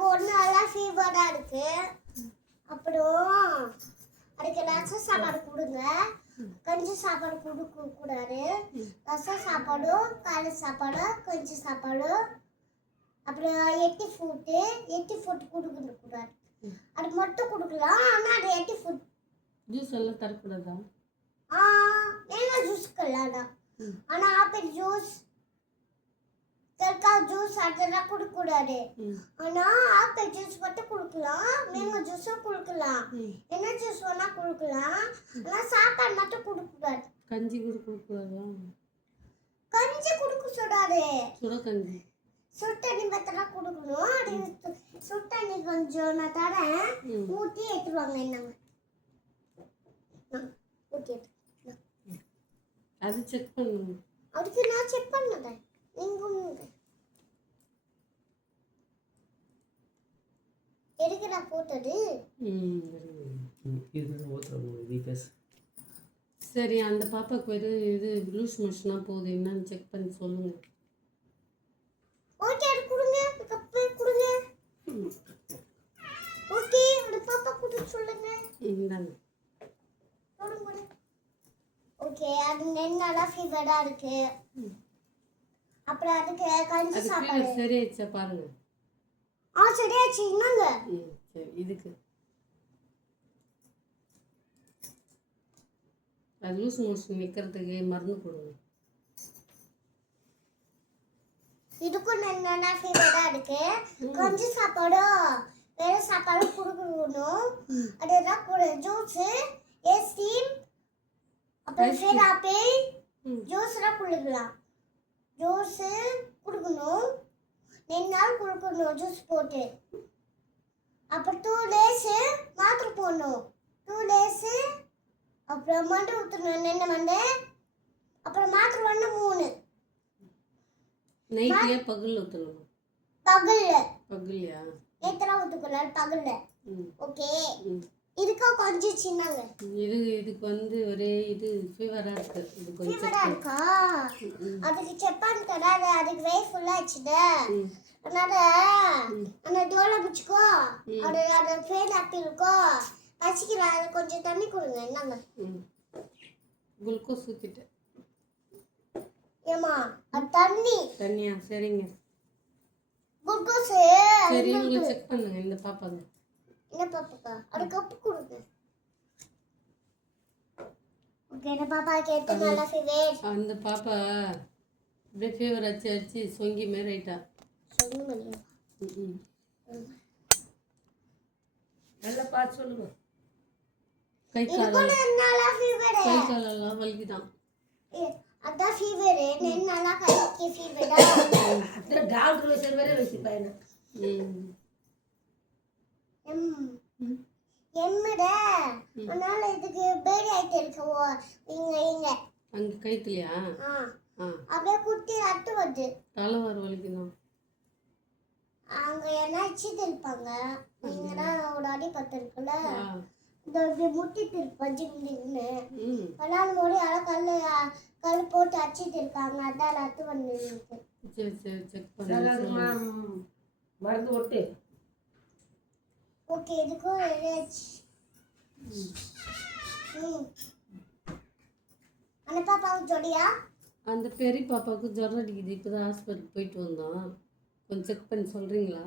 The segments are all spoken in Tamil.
அதுக்கு ஒரு நாளா ஃபீவரா இருக்கு. அப்புறம் அதுக்கு ரசம் சாப்பாடு கொடுங்க, கஞ்சி சாப்பாடு கொடுக்க கூடாது. ரசம் சாப்பாடும் காலை சாப்பாடு கஞ்சி சாப்பாடு அப்புறம் எட்டி ஃபுட் கொடுக்க கூடாது. அது மட்டும் கொடுக்கலாம். ஆனால் அது எட்டி ஃபுட் ஜூஸ் எல்லாம் தரக்கூடாதா? Mango juice கல்லாடா. ஆனால் ஆப்பிள் ஜூஸ் தற்கால் ஜூஸ் அதெல்லாம் கொடுக்கக்கூடாது. ஆனால் ஆப்பிள் ஜூஸ் மட்டும் கொடுக்கலாம், மேங்கோ ஜூஸும் கொடுக்கலாம், என்ன ஜூஸ் வேணா கொடுக்கலாம். ஆனால் சாப்பாடு மட்டும் கொடுக்கக்கூடாது. கஞ்சி கொடுக்கக்கூடாதா? கஞ்சி கொடுக்க சொல்லாது. சுட கஞ்சி சுட்டண்ணி பத்தெல்லாம் கொடுக்கணும். அது சுட்டண்ணி கொஞ்சம் நான் தரேன், ஊற்றி எடுத்துருவாங்க. என்னங்க ஊற்றி எடுத்து அது செக் பண்ணுங்க. அதுக்கு நான் செக் பண்ணதேன். நீங்க எதுக்கு நான் போட்டது? சரி, அந்த பாப்பாவுக்கு இது லூஸ் மோஷனா போகுது, என்னன்னு செக் பண்ணி சொல்லுங்க. ஓகே, அது கொடுங்க, கப்பு கொடுங்க. ஓகே, அந்த பாப்பா கூட சொல்லுங்க. இந்தாங்க. கொடுங்க. ஓகே, அது நல்லா ஃபீவரா இருக்கு. அப்புறம் அதுக்கு கஞ்சி சாப்பாடு சரியாச்சா பாருங்க. சரியாச்சு. என்னங்க சரி, இதுக்கு அது லூஸ் மோஷன் நிற்கிறதுக்கு மருந்து கொடுங்க. இதுக்கும் நல்லா ஃபீவரா இருக்கு. கஞ்சி சாப்பாடு வேற சாப்பாடு கொடுக்கணும். அதெல்லாம் கூட ஜூஸ் ஐஸ்கிரீம் அப்புறம் ஃபேர் ஆப்பிள் ஜூஸ்லாம் கொடுக்கலாம். ஜூஸ் கொடுக்கணும், 2 நாள் கொடுக்கணும் ஜூஸ் போட்டு. அப்புறம் 2 days மாத்திரை போடணும். 2 days அப்புறம் மண்டை ஊற்றணும், நெண்ணை மண்டை. அப்புறம் மாத்திரை ஒன்று 3. நைட்லயே பகல்ல ஊற்றணும்? பகல்லையா? நேற்றுலாம் ஊற்றக்கூடாது, பகல்ல. ஓகே, இதுக்கா கொஞ்சம் சின்னங்க. இதுக்கு ஒரே ஃபீவரா இருக்கு. இது கொஞ்சம் ஃபீவரா இருக்கா? அதுக்கு செப்பான் தராது, அதுக்கு வெயிட் ஃபுல்லா ஆச்சுடா. அதனால அந்த டோல பிடிச்சிக்கோ, அது ஃபேல் ஆப்பி இருக்கோ பசிக்கிறா. அது கொஞ்சம் தண்ணி கொடுங்க. என்னங்க குளுக்கோஸ் ஊத்திட்டு. ஏமா அது தண்ணியா? சரிங்க. குளுக்கோஸ் சரி, உங்களுக்கு செக் பண்ணுங்க. இந்த பாப்பாங்க. என்ன பாப்பாக்கா? அது கப்பு கொடுங்க. ஓகே, இந்த பாப்பா கேட்டு நல்லா ஃபீவர். அந்த பாப்பா அப்படியே ஃபீவர் அடிச்சு சொங்கி மாரி ஆயிட்டா. சொங்கி மாரி? நல்லா பார்த்து சொல்லுங்க. கை காலெல்லாம் வலிக்குதான். அதான் ஃபீவர். நல்லா கைக்கு ஃபீவரா? டாக்டர் வச்சு வேற வச்சு பையனை எம்முடா. அதனால இதுக்கு பேடி ஆயிட்டு இருக்கவோ இங்க அங்க கைத்துலையா? அப்படியே குட்டி அட்டு வருது. தலை வர வலிக்குதான். அங்க என்ன அடிச்சுட்டு இருப்பாங்க. நீங்கதான் ஒரு அடி பத்து இருக்குல்ல, இந்த முட்டி திருப்பஞ்சுன்னு பல்லாண்டு மோடி யாரும் கல் போட்டு அடிச்சுட்டு இருக்காங்க. அதான் அத்து வந்து. சரி செக் பண்ண மருந்து ஒட்டு. ஓகே, இதுக்கும் அந்த பாப்பாவுக்கு ஜொடியா? அந்த பெரிய பாப்பாவுக்கு ஜுரம் அடிக்குது. இப்போதான் ஹாஸ்பிட்டல் போயிட்டு வந்தோம். கொஞ்சம் செக் பண்ணி சொல்றீங்களா?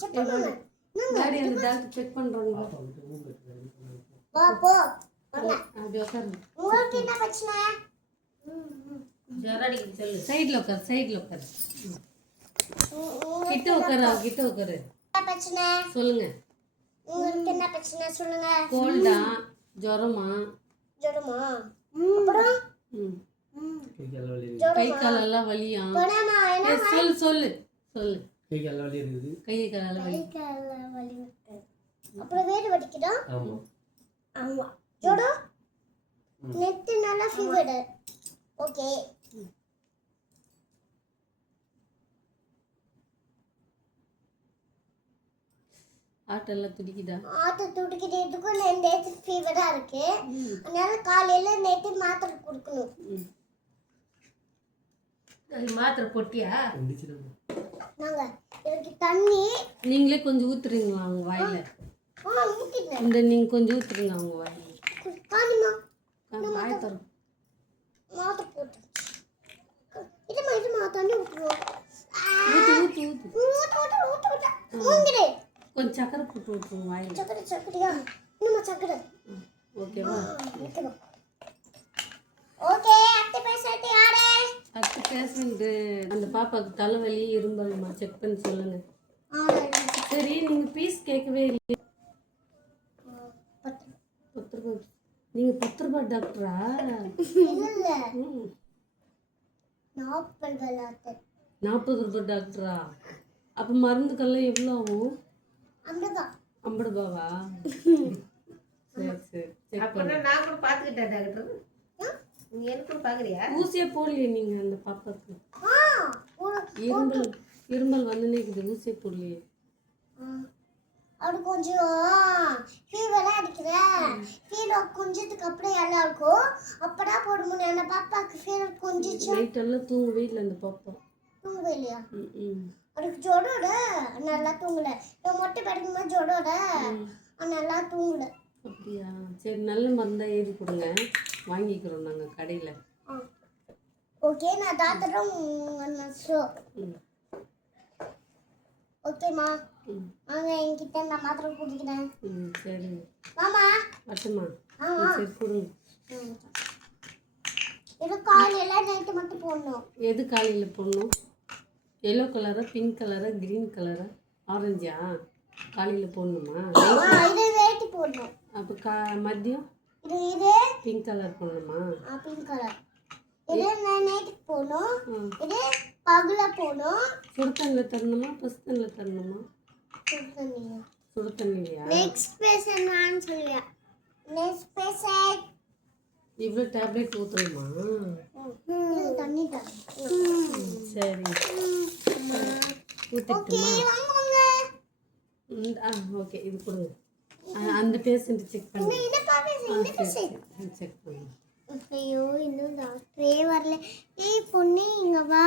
செக் பண்ணுங்க. டாடி அந்த டாக்டர் செக் பண்றாங்க. வா போ. அப்படி உட்காருங்க. உங்களுக்கு என்ன பிரச்சனை? ஜுரம் அடிக்குது சொல்லு. சைடுல உட்காரு. கிட்ட உட்காரு. என்ன பிரச்சனை சொல்லுங்க. உங்களுக்கு என்ன பிரச்சனை சொல்லுங்க. கோல்டா? ஜுரமா? அப்புறம் கை காலெல்லாம் வலியா? சொல்லு. கை கால் வலி இருக்குது. கை காலெல்லாம் வலி. அப்புறம் வேறு வலிக்குதா? ஆமா. ஜுரம் நெட்டு நல்லா ஃபீவர். ஓகே, ஆட்டெல்லாம் துடிக்குதா? துடிக்கிறதுக்கும் நேற்று ஃபீவரா இருக்கு. அதனால காலையில நேற்று மாத்திரை கொடுக்கணும். மாத்திரை போட்டியா? நாங்க எனக்கு தண்ணி நீங்களே கொஞ்சம் ஊத்துறீங்களா அவங்க வாயில? ஊற்றிட்டேன். இந்த நீங்கள் கொஞ்சம் ஊத்துறீங்க அவங்க வாயில. காணுமா வாய தரும். மாத்த போட்டு இதுமா தண்ணி ஊற்றுவோம். ஊத்து ஊத்து ஊத்து. மூங்கிடு கொஞ்சம் சக்கரை போட்டு ஊற்றுங்க வாயில. சக்கரையா இன்னுமா சக்கரை ஓகேவா? ஓகே அத்தை பேசுறது யாரு? அடுத்து பேஷண்ட் அந்த பாப்பாவுக்கு தலைவலி இரும்பல்மா செக் பண்ணி சொல்லுங்க. சரி நீங்கள் பீஸ் கேட்கவே இல்லை. புத்திரபா நீங்கள் புத்திரபா டாக்டரா? இல்ல ம் 40 ரூபாய் டாக்டரா? அப்போ மருந்துக்கெல்லாம் எவ்வளோ ஆகும்? 50 ரூபாவா? சரி சரி செக் அப்போ நான் கூட பார்த்துக்கிட்டேன் டாக்டர். நீ எனக்கு கூட பார்க்குறியா? ஊசியே போடலையே நீங்கள் அந்த பாப்பாவுக்கு? இருமல் வந்துனே இருக்குது, ஊசியே போடலையே. அது கொஞ்சம் ஃபீவராக அடிக்கிறேன். ஃபீவர் கொஞ்சத்துக்கு அப்புறம் எல்லாம் இருக்கும். அப்படா போட முடியும். அந்த பாப்பாவுக்கு ஃபீவர் கொஞ்சிச்சு நைட்டெல்லாம் தூங்கவே இல்லை அந்த பாப்பா. தூங்கவே இல்லையா? ம் அதுக்கு ஜொடோட நல்லா தூங்கல. நான் மொட்டை படிக்கும்போது ஜொடோட நல்லா தூங்கல. அப்படியா? சரி நல்ல மருந்தாக எழுதி கொடுங்க, வாங்கிக்கிறோம் நாங்கள் கடையில். ஓகே நான் டாக்டரும் ம் ஓகேம்மா ம் வாங்க என்கிட்ட நான் மாத்திரை குடிக்கிறேன். ம் சரி மாமா வரட்டுமா? சரி கொடுங்க. இது காலையில நைட்டு மட்டும் போடணும். எது காலையில் போடணும்? எல்லோ கலரா, பிங்க் கலரா, க்ரீன் கலரா, ஆரஞ்சா? காலையில் போடணுமா? இது வெயிட் போடணும். அப்போ மதியம் இது பிங்க் கலர் போடணுமா? Pink colour. இது நான் நைட்டுக்கு போடணும். ம் இது பகல போடணும். சுடு தண்ணியில் தரணுமா பசு தண்ணியில் தரணுமா? சுடு தண்ணிலையா? நெக்ஸ்ட் பேஷண்ட் நான் சொல்லியா. நெக்ஸ்ட் பேஷண்ட் இவ்வளோ டேப்லெட் ஊற்றணுமா? தண்ணி தான். சரி ஊற்றிட்டுமா? ஓகே இது கொடுங்க. அந்த பேஷண்ட் செக் பண்ணி செக் பண்ணுங்க. ஐயோ இன்னும் டாக்டரே வரல. ஏய் பொண்ணு இங்க வா.